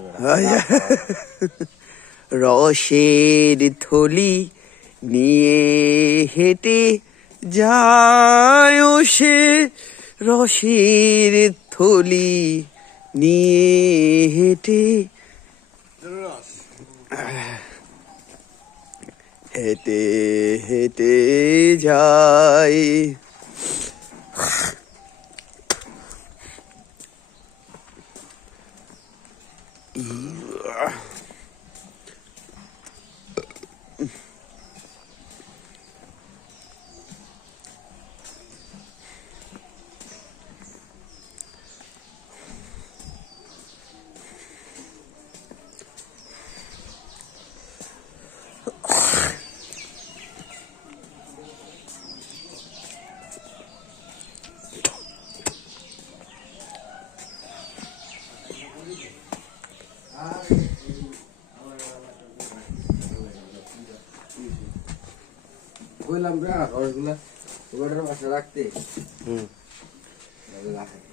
যাবে না। রসের থলি নিয়ে হেঁটে যায় সে। রসের থলি নিয়ে হেঁটে হেঁটে হেঁটে যায়। Yeah. বললাম না রসগুলা ওটার পাশে রাখতে। হুম। রাখে।